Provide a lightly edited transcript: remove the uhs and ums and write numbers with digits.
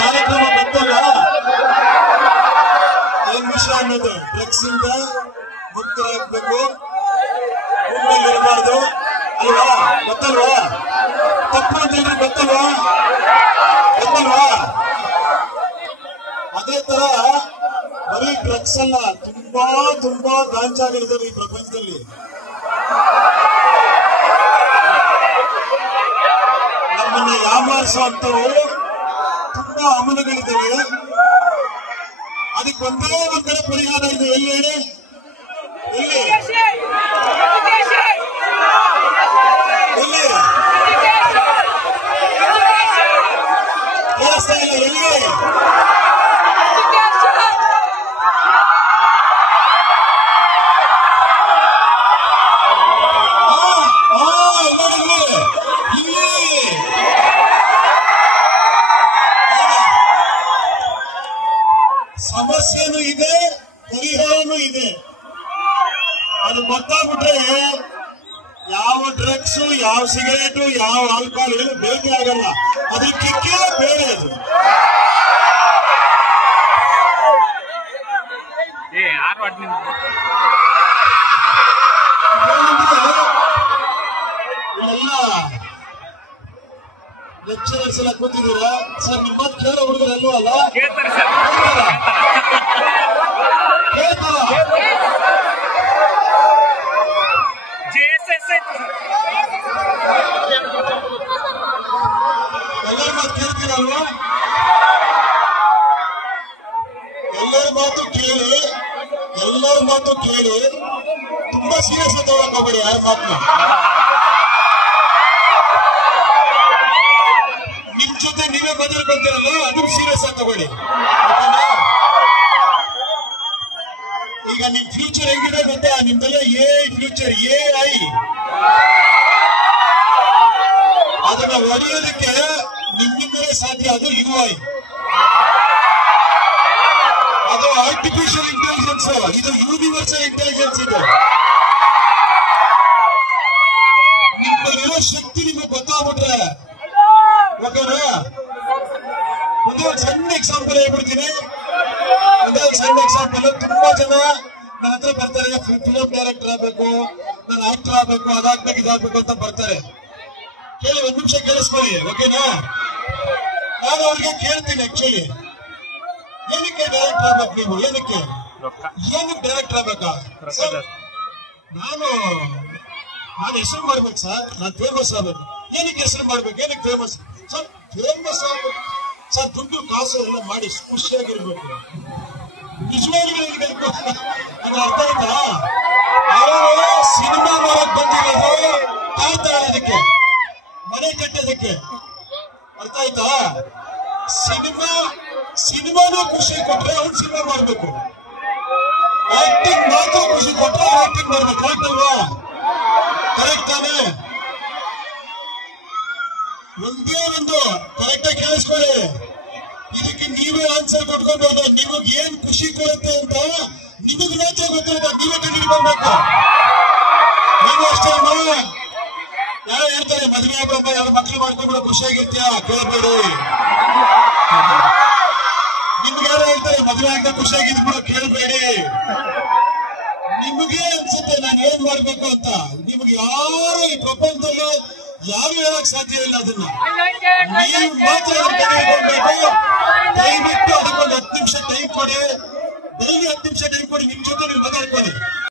ಕಾರ್ಯಕ್ರಮ ಬಂತಲ್ಲ, ಏನ್ ವಿಷಯ ಅನ್ನೋದು ಡ್ರಗ್ಸ್ ಇಂದ ಮುಕ್ತರಾಗಬೇಕು, ಇರಬಾರ್ದು ಅಲ್ವಾ? ಗೊತ್ತಲ್ವಾ? ತಪ್ಪು ಅಂತ ಗೊತ್ತಲ್ವಾ? ಗೊತ್ತಲ್ವಾ? ಅದೇ ತರ ಬರೀ ಡ್ರಗ್ಸ್ ಅಲ್ಲ, ತುಂಬಾ ತುಂಬಾ ಗಾಂಜಾಗಳಿದ್ದಾವೆ ಈ ಪ್ರಪಂಚದಲ್ಲಿ. ನಮ್ಮನ್ನ ಯಾಮಾರಿಸುವಂತವು ತುಂಬಾ ಅಮಲಗಳಿದ್ದಾವೆ. ಅದಕ್ಕೆ ಒಂದೇ ಒಂದ್ ಕಡೆ ಪರಿಹಾರ ಇದೆ. ಎಲ್ಲಿ ಎಲ್ಲಿ ಎಲ್ಲಿ ಕೇಳಿಸ್ತಾ ಇಲ್ಲ? ಎಲ್ಲಿ ಸಮಸ್ಯೆನೂ ಇದೆ, ಪರಿಹಾರನೂ ಇದೆ. ಅದು ಗೊತ್ತಾಗ್ಬಿಟ್ರೆ ಯಾವ ಡ್ರಗ್ಸ್, ಯಾವ ಸಿಗರೇಟು, ಯಾವ ಆಲ್ಕೋಹಾಲ್ ಏನು ಬೇಕೇ ಆಗಲ್ಲ. ಅದ್ರ ಕಿಕ್ಕೇ ಬೇರೆ. ಅದು ಇವೆಲ್ಲ ಲೆಕ್ಚರರ್ಸ್ ಎಲ್ಲ ಕೂತಿದ್ದೀರಾ ಸರ್? ನಿಮ್ಮ ಕೇಳೋ ಹುಡುಗರು ಅಲ್ಲೂ ಅಲ್ಲ? ಎಲ್ಲರ ಮಾತು ಕೇಳ್ತೀರಲ್ವಾ? ಎಲ್ಲರ ಮಾತು ಕೇಳಿ, ಎಲ್ಲರ ಮಾತು ಕೇಳಿ. ತುಂಬಾ ಸೀರಿಯಸ್ ತಗೊಳಕ್ ಹೋಗ್ಬೇಡಿ ಯಾರ ಮಾತನ್ನ. ನಿಮ್ ಜೊತೆ ನೀವೇ ಬದಲು ಬಂದಿರಲ್ಲ, ಅದನ್ನ ಸೀರಿಯಸ್ ಆಗಿ ತಗೊಳ್ಳಿ. ಈಗ ನಿಮ್ ಫ್ಯೂಚರ್ ಹೆಂಗಿದೆ ಗೊತ್ತಾ? ನಿಮ್ದೆಲ್ಲ ಫ್ಯೂಚರ್ AI. ಅದನ್ನ ಒಡೆಯೋದಕ್ಕೆ ನಿಮ್ಮಿಂದಲೇ ಸಾಧ್ಯ. ಅದು UI, ಅದು ಆರ್ಟಿಫಿಷಿಯಲ್ ಇಂಟೆಲಿಜೆನ್ಸ್, ಇದು ಯೂನಿವರ್ಸಲ್ ಇಂಟೆಲಿಜೆನ್ಸ್. ಇದು ನಿಮ್ಮಲ್ಲಿರೋ ಶಕ್ತಿ ನಿಮಗೆ ಗೊತ್ತಾಗ್ಬಿಟ್ರೆ ಓಕೆನಾ? ಒಂದೇ ಒಂದು ಸಣ್ಣ ಎಕ್ಸಾಂಪಲ್ ಹೇಳ್ಬಿಡ್ತೀನಿ. ಒಂದೇ ಒಂದು ಸಣ್ಣ ಎಕ್ಸಾಂಪಲ್. ತುಂಬಾ ಜನ ನನ್ನ ಹತ್ರ ಬರ್ತಾರೆ, ಫಿಲಂ ಡೈರೆಕ್ಟರ್ ಆಗ್ಬೇಕು, ನಾನು ಆಕ್ಟರ್ ಆಗ್ಬೇಕು, ಅದಾಗ್ಬೇಕು, ಇದಾಗ್ಬೇಕು ಅಂತ ಬರ್ತಾರೆ. ಕೇಳಿ, ಒಂದ್ ನಿಮಿಷ ಕೇಳಿಸ್ಕೊಳ್ಳಿ ಓಕೆನಾ? ನಾನು ಅವ್ರಿಗೆ ಕೇಳ್ತೀನಿ, ಆಕ್ಚುಲಿ ಏನಕ್ಕೆ ಡೈರೆಕ್ಟರ್ ಆಗ್ಬೇಕು ನೀವು? ಏನಕ್ಕೆ ಡೈರೆಕ್ಟರ್ ಆಗ್ಬೇಕಾ? ನಾನು ಹೆಸರು ಮಾಡ್ಬೇಕು ಸರ್, ನಾನು ಫೇಮಸ್ ಆಗ್ಬೇಕು. ಏನಕ್ಕೆ ಹೆಸರು ಮಾಡ್ಬೇಕು? ಏನಕ್ಕೆ ಫೇಮಸ್ ಸರ್? ಫೇಮಸ್ ಆಗ್ಬೇಕು ಸರ್, ದುಡ್ಡು ಕಾಸು ಎಲ್ಲ ಮಾಡಿ ಖುಷಿಯಾಗಿರ್ಬೇಕು. ನಿಜವಾಗ್ಲೂ ಅದು ಅರ್ಥ ಆಯ್ತಾ? ಅವರು ಸಿನಿಮಾ ಮಾಡಕ್ ಬಂದಿರೋದು ಕಾಯ್ತಾ ಇರೋದಕ್ಕೆ, ಮನೆ ಕಟ್ಟೋದಕ್ಕೆ. ಅರ್ಥ ಆಯ್ತಾ? ಸಿನಿಮಾನೂ ಖುಷಿ ಕೊಟ್ರೆ ಅವ್ನು ಸಿನಿಮಾ ಮಾಡ್ಬೇಕು. ಆಕ್ಟಿಂಗ್ ಮಾತ್ರ ಖುಷಿ ಕೊಟ್ರೆ ಆಕ್ಟಿಂಗ್ ಮಾಡ್ಬೇಕು. ಕರೆಕ್ಟ್ ಅಲ್ವಾ? ಕರೆಕ್ಟ್ ತಾನೆ? ಒಂದೇ ಒಂದು ಕರೆಕ್ಟ್ ಆಗಿ ಕೇಳಿಸ್ಕೊಳ್ಳಿ. ಇದಕ್ಕೆ ನೀವೇ ಆನ್ಸರ್ ಕೊಟ್ಕೊಬಹುದು. ನಿಮಗ್ ಏನ್ ಖುಷಿ ಕೊಡುತ್ತೆ ಅಂತ ನಿಮಗ್ ಮಾತ್ರ ಗೊತ್ತಿರಬೇಕು. ನೀವೇ ಕಂಡುಹಿಡ್ಕೊಬೇಕು. ನೀವು ಅಷ್ಟೇ ಅಮ್ಮ. ಯಾರು ಹೇಳ್ತಾರೆ ಮದುವೆ ಆಗಬೇಕು, ಯಾರು ಮಕ್ಳು ಮಾಡ್ಕೊಂಡು ಖುಷಿಯಾಗಿರ್ತೀಯ? ಕೇಳ್ಬೇಡಿ. ನಿಮ್ಗೆ ಯಾರು ಹೇಳ್ತಾರೆ ಮದುವೆ ಆಗ ಖುಷಿಯಾಗಿದ್ದು ಕೇಳ್ಬೇಡಿ. ನಿಮಗೆ ಅನ್ಸುತ್ತೆ ನಾನು ಏನ್ ಮಾಡ್ಬೇಕು ಅಂತ. ನಿಮ್ಗೆ ಯಾರು ಈ ಪ್ರಪಂಚದಲ್ಲಿ ಯಾರು ಹೇಳಕ್ ಸಾಧ್ಯ ಇಲ್ಲ. ಅದನ್ನ ನೀವು ಮಾತ್ರ